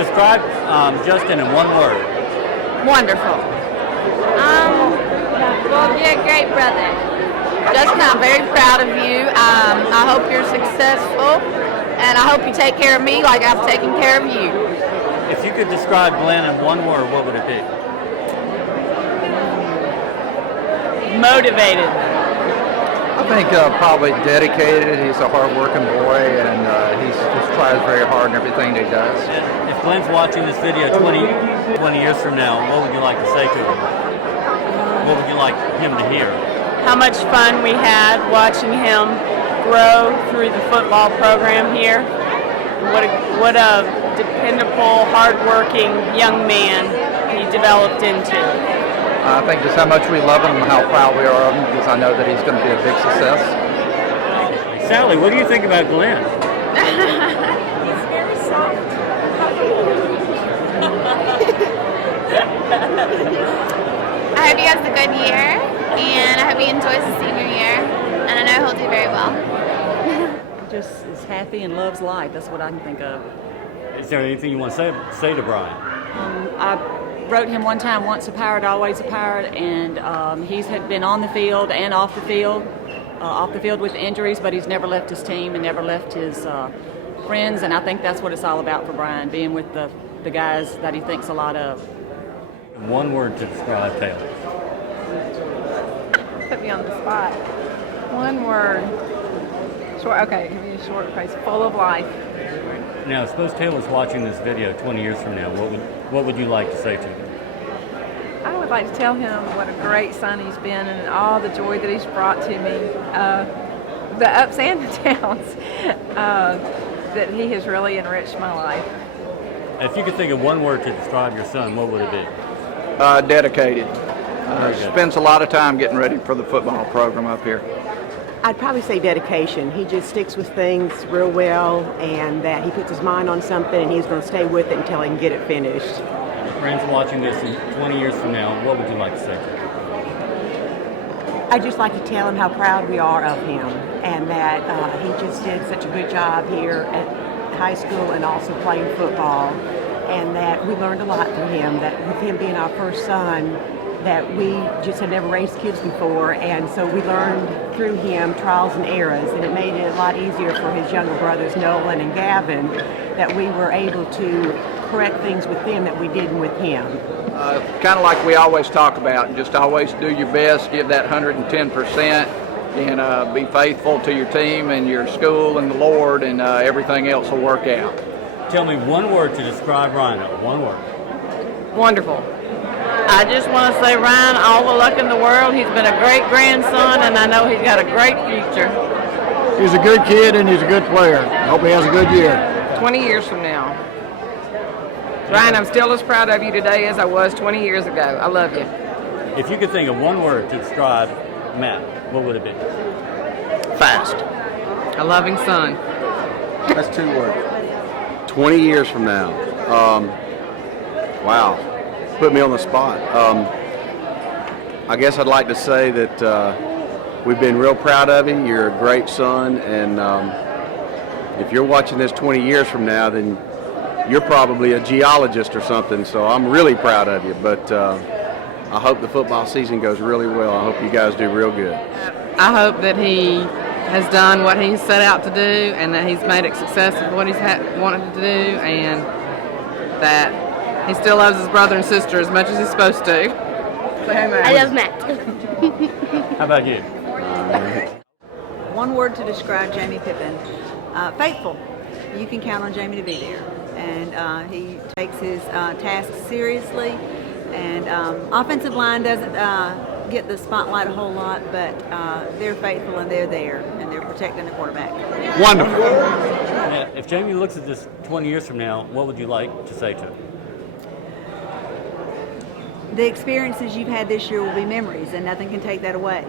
Describe Justin in one word. Wonderful. Well, you're a great brother. Justin, I'm very proud of you. I hope you're successful, and I hope you take care of me like I've taken care of you. If you could describe Glenn in one word, what would it be? Motivated. I think probably dedicated. He's a hard-working boy, and he just tries very hard in everything that he does. And if Glenn's watching this video 20 years from now, what would you like to say to him? What would you like him to hear? How much fun we had watching him grow through the football program here. What a dependable, hard-working young man he developed into. I think just how much we love him and how proud we are of him, because I know that he's going to be a big success. Sally, what do you think about Glenn? He's very soft. I hope he has a good year, and I hope he enjoys his senior year, and I know he'll do very well. Just is happy and loves life. That's what I can think of. Is there anything you want to say to Brian? I wrote him one time, once a pirate, always a pirate, and he's had been on the field and off the field with injuries, but he's never left his team and never left his friends, and I think that's what it's all about for Brian, being with the guys that he thinks a lot of. One word to describe Taylor. Put me on the spot. One word. Short. Okay, give me a short phrase. Full of life. Now, suppose Taylor's watching this video 20 years from now. What would you like to say to him? I would like to tell him what a great son he's been and all the joy that he's brought to me, the ups and the downs, that he has really enriched my life. If you could think of one word to describe your son, what would it be? Dedicated. Spends a lot of time getting ready for the football program up here. I'd probably say dedication. He just sticks with things real well, and that he puts his mind on something and he's going to stay with it until he can get it finished. Friends watching this in 20 years from now, what would you like to say to him? I'd just like to tell him how proud we are of him, and that he just did such a good job here at high school and also playing football, and that we learned a lot from him, that with him being our first son, that we just had never raised kids before, and so we learned through him trials and errors, and it made it a lot easier for his younger brothers, Nolan and Gavin, that we were able to correct things with them that we didn't with him. Kind of like we always talk about, just always do your best, give that 110%, and be faithful to your team and your school and the Lord, and everything else will work out. Tell me one word to describe Rhino. One word. Wonderful. I just want to say, Ryan, all the luck in the world. He's been a great grandson, and I know he's got a great future. He's a good kid, and he's a good player. I hope he has a good year. 20 years from now. Ryan, I'm still as proud of you today as I was 20 years ago. I love you. If you could think of one word to describe Matt, what would it be? Fast. A loving son. That's 2 words. 20 years from now. Wow. Put me on the spot. I guess I'd like to say that we've been real proud of you. You're a great son, and if you're watching this 20 years from now, then you're probably a geologist or something, so I'm really proud of you. But I hope the football season goes really well. I hope you guys do real good. I hope that he has done what he set out to do, and that he's made a success of what he's wanted to do, and that he still loves his brother and sister as much as he's supposed to. Say hey, Matt. I love Matt. How about you? One word to describe Jamie Pippin. Faithful. You can count on Jamie to be there. And he takes his tasks seriously. And offensive line doesn't get the spotlight a whole lot, but they're faithful and they're there, and they're protecting the quarterback. Wonderful. Now, if Jamie looks at this 20 years from now, what would you like to say to him? The experiences you've had this year will be memories, and nothing can take that away.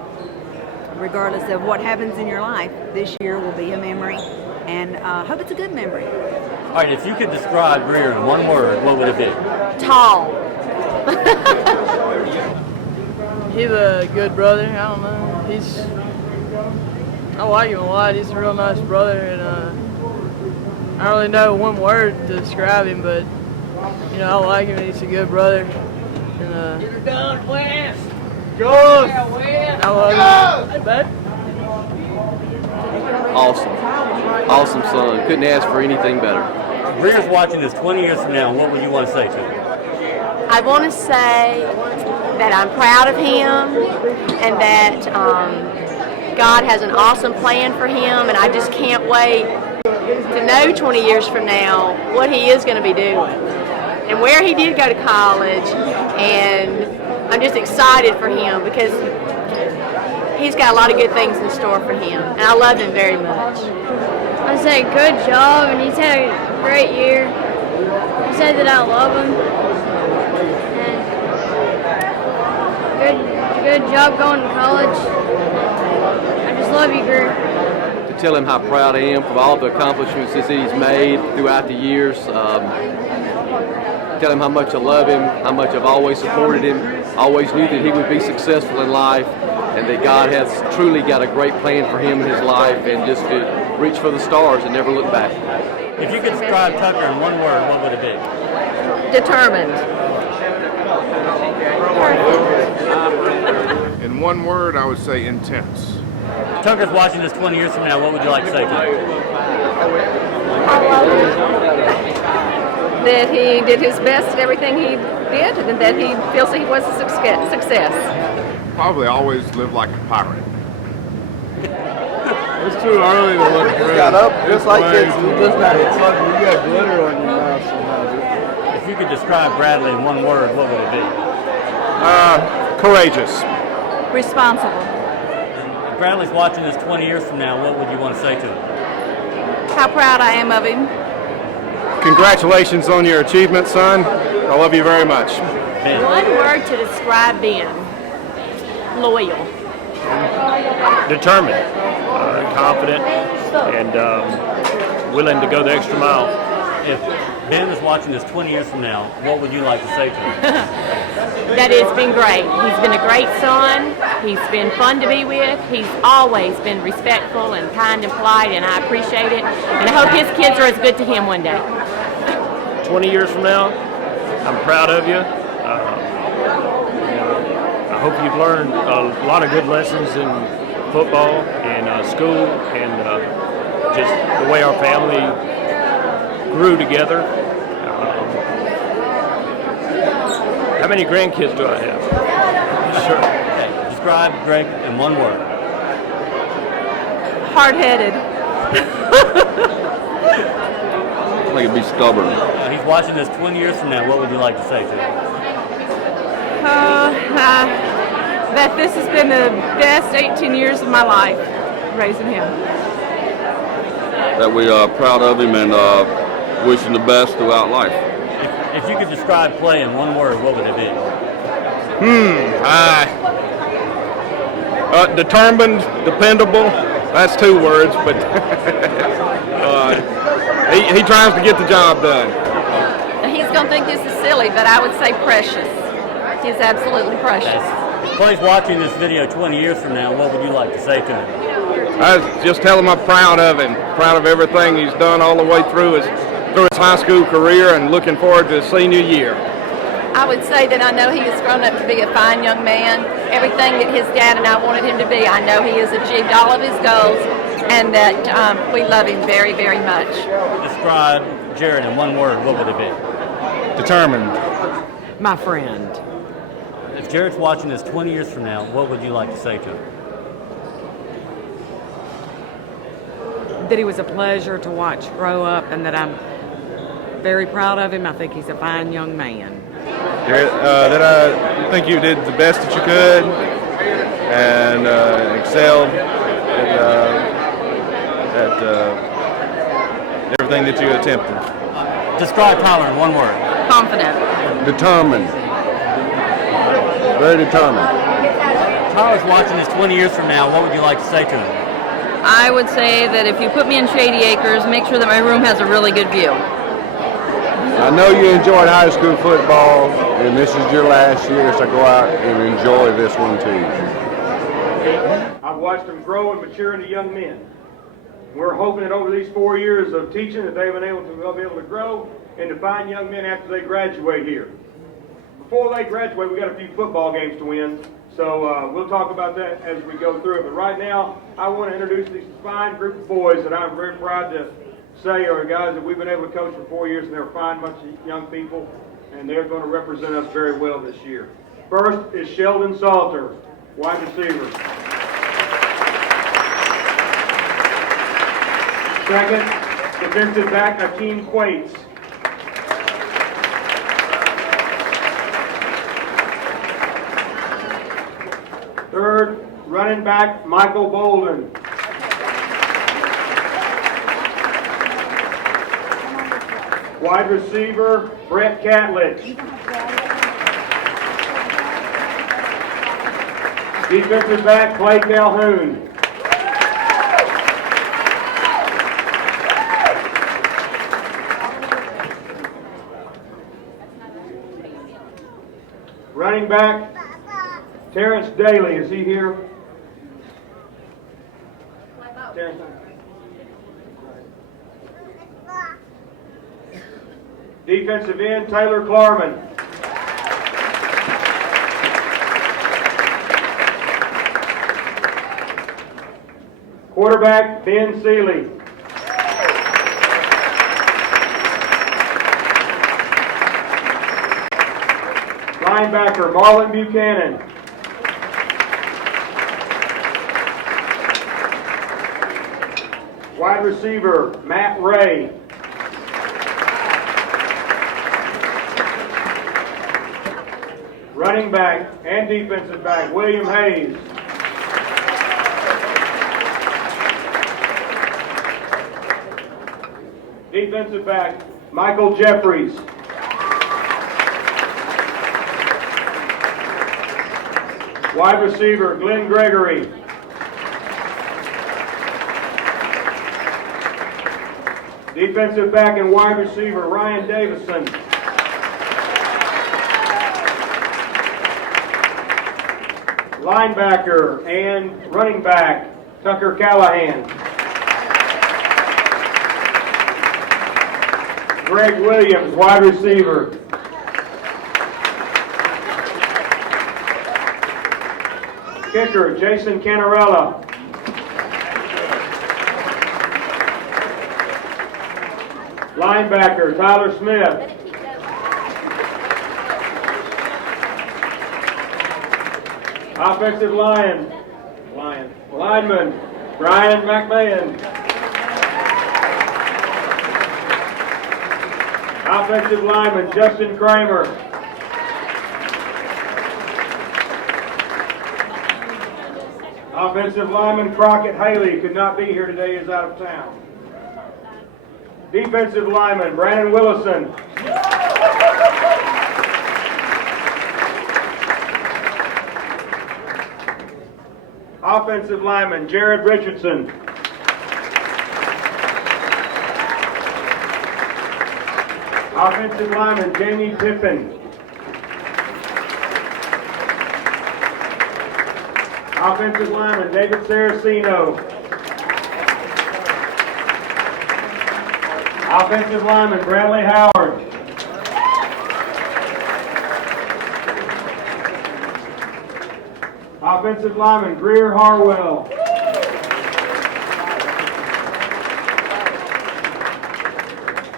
Regardless of what happens in your life, this year will be a memory, and I hope it's a good memory. All right, if you could describe Greer in one word, what would it be? Tall. He's a good brother. I don't know. I like him a lot. He's a real nice brother, and I don't really know one word to describe him, but You know, I like him. He's a good brother. And, I love him. Hey, bud. Awesome son. Couldn't ask for anything better. Reader's watching this 20 years from now. What would you want to say to him? I want to say that I'm proud of him and that God has an awesome plan for him, and I just can't wait to know 20 years from now what he is going to be doing and where he did go to college, and I'm just excited for him because he's got a lot of good things in store for him, and I love him very much. I say good job, and he's had a great year. I said that I love him, and good job going to college. I just love you, Greer. To tell him how proud I am for all the accomplishments that he's made throughout the years. Tell him how much I love him, how much I've always supported him, always knew that he would be successful in life, and that God has truly got a great plan for him in his life, and just to reach for the stars and never look back. If you could describe Tucker in one word, what would it be? Determined. In one word, I would say intense. Tucker's watching this 20 years from now. What would you like to say to him? That he did his best at everything he did, and that he feels that he was a success. Probably always live like a pirate. It's too early to look good. Got up just like this. You got glitter on your mouth somehow. If you could describe Bradley in one word, what would it be? Courageous. Responsible. If Bradley's watching this 20 years from now, what would you want to say to him? How proud I am of him. Congratulations on your achievement, son. I love you very much. Ben. One word to describe Ben. Loyal. Determined, confident, and willing to go the extra mile. If Ben is watching this 20 years from now, what would you like to say to him? That it's been great. He's been a great son. He's been fun to be with. He's always been respectful and kind and polite, and I appreciate it. And I hope his kids are as good to him one day. 20 years from now, I'm proud of you. I hope you've learned a lot of good lessons in football and school, and just the way our family grew together. How many grandkids do I have? Sure. Okay. Describe Greg in one word. Hard-headed. I think it'd be stubborn. He's watching this 20 years from now. What would you like to say to him? That this has been the best 18 years of my life, raising him. That we are proud of him and wish him the best throughout life. If you could describe play in one word, what would it be? Determined, dependable. That's 2 words, but he tries to get the job done. He's going to think this is silly, but I would say precious. He's absolutely precious. If Clay's watching this video 20 years from now, what would you like to say to him? I just tell him I'm proud of him, proud of everything he's done all the way through his high school career, and looking forward to his senior year. I would say that I know he has grown up to be a fine young man. Everything that his dad and I wanted him to be, I know he has achieved all of his goals, and that we love him very, very much. Describe Jared in one word, what would it be? Determined. My friend. If Jared's watching this 20 years from now, what would you like to say to him? That he was a pleasure to watch grow up, and that I'm very proud of him. I think he's a fine young man. That I think you did the best that you could and excelled at everything that you attempted. Describe Tyler in one word. Confident. Determined. Very determined. Tyler's watching this 20 years from now, what would you like to say to him? I would say that if you put me in Shady Acres, make sure that my room has a really good view. I know you enjoyed high school football, and this is your last year, so go out and enjoy this one too. I've watched them grow and mature into young men. We're hoping that over these 4 years of teaching that they've been able to grow into fine young men after they graduate here. Before they graduate, we got a few football games to win, so we'll talk about that as we go through it. But right now, I want to introduce these fine group of boys that I'm very proud to say are guys that we've been able to coach for 4 years, and they're a fine bunch of young people, and they're going to represent us very well this year. First is Sheldon Salter, wide receiver. Second, defensive back Akeem Quates. Third, running back Michael Bolden. Wide receiver Brett Catlett. Defensive back Clay Calhoun. Running back Terrence Daly, is he here? Terrence. Defensive end Taylor Klarman. Quarterback Ben Seeley. Linebacker Marlon Buchanan. Wide receiver Matt Ray. Running back and defensive back William Hayes. Defensive back Michael Jeffries. Wide receiver Glenn Gregory. Defensive back and wide receiver Ryan Davison. Linebacker and running back Tucker Callahan. Greg Williams, wide receiver. Kicker Jason Canarella. Linebacker Tyler Smith. Offensive lineman Brian McMahon. Offensive lineman Justin Kramer. Offensive lineman Crockett Haley could not be here today, is out of town. Defensive lineman Brandon Willison. Offensive lineman Jared Richardson. Offensive lineman Jamie Pippin. Offensive lineman David Saraceno. Offensive lineman Bradley Howard. Offensive lineman Greer Harwell.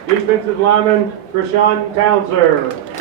Defensive lineman Krishan Townser.